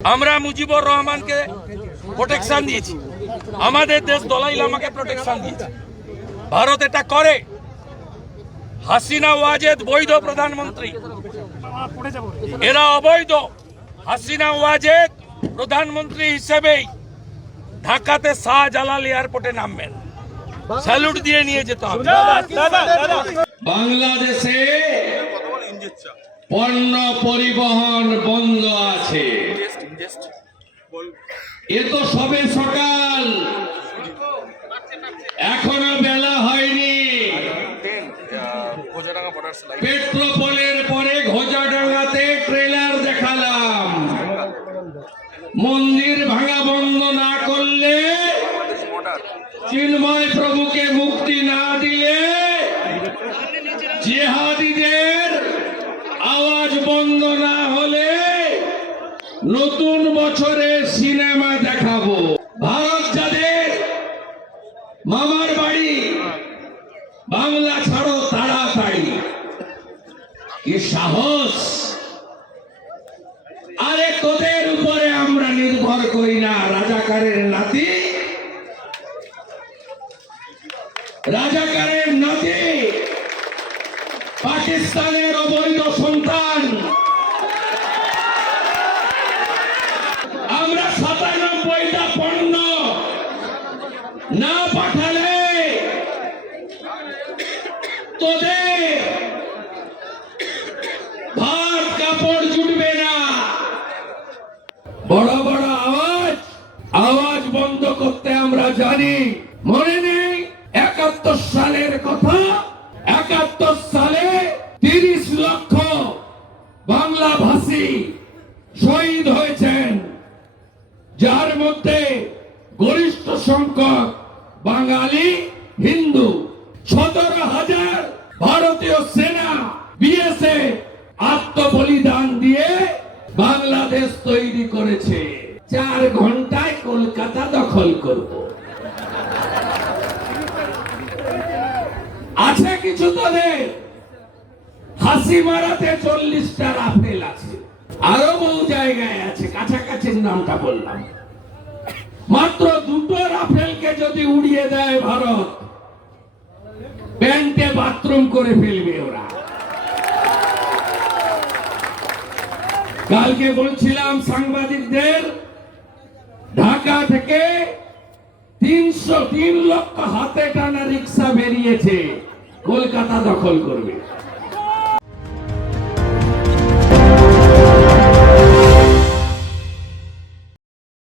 আমরা মুজিবুর রহমানকে প্রোটেকশন দিয়েছি, আমাদের দেশ দলাই লামাকে প্রোটেকশন দিয়েছে। ভারত এটা করে। হাসিনা ওয়াজেদ বৈধ প্রধানমন্ত্রী, এরা অবৈধ। হাসিনা ওয়াজেদ প্রধানমন্ত্রী হিসেবেই ঢাকাতে শাহজালাল এয়ারপোর্টে নামবেন, স্যালুট দিয়ে নিয়ে যেতে হবে। বাংলাদেশে পণ্য পরিবহন বন্ধ আছে। এ তো সবে সকাল, এখনো বেলা হয়নি। পেট্রোপোলের পরে ঘোজাডাঙ্গাতে ট্রেলার দেখালাম। মন্দির ভাঙা বন্ধ না করলে, চিন্ময় প্রভুকে মুক্তি না দিলে, জিহাদীদের আওয়াজ বন্ধ না হলে নতুন বছরে সিনেমা দেখাবো। ভারত যাদের মামার বাড়ি, বাংলা ছাড়ো তাড়াতাড়ি। কি সাহস! আরে তোদের উপরে আমরা নির্ভর করি না। রাজাকারের নাতি, রাজাকারের নাতি, পাকিস্তানের অবৈধ সন্তান। আমরা ৯৭টা পণ্য না পাঠালে তোদের ভাত কাপড় জুটবে না। বড় বড় আওয়াজ বন্ধ করতে আমরা জানি। মনে নেই ৭১ সালের কথা? ৭১ সালে ৩০ লক্ষ বাংলা ভাষী শহীদ হয়েছেন, যার মধ্যে গরিষ্ঠ সংখ্যক বাঙালি হিন্দু। ১৭,০০০ ভারতীয় সেনা বিএসএফ আত্মবলিদান দিয়ে বাংলাদেশ তৈরি করেছে। ৪ ঘন্টায় কলকাতা দখল করব। আছে কিছু তোদের হাসি মারাতে ৪০টা রাফেল আছে, আরো বহু জায়গায় আছে। কাছাকাছির নামটা বললাম। মাত্র ২টো রাফেলকে যদি উড়িয়ে দেয় ভারত, প্যান্টে বাথরুম করে ফেলবে ওরা। কালকে বলছিলাম সাংবাদিকদের, ঢাকা থেকে ৩০৩ লক্ষ হাতে টানা রিক্সা বেরিয়েছে, কলকাতা দখল করবে।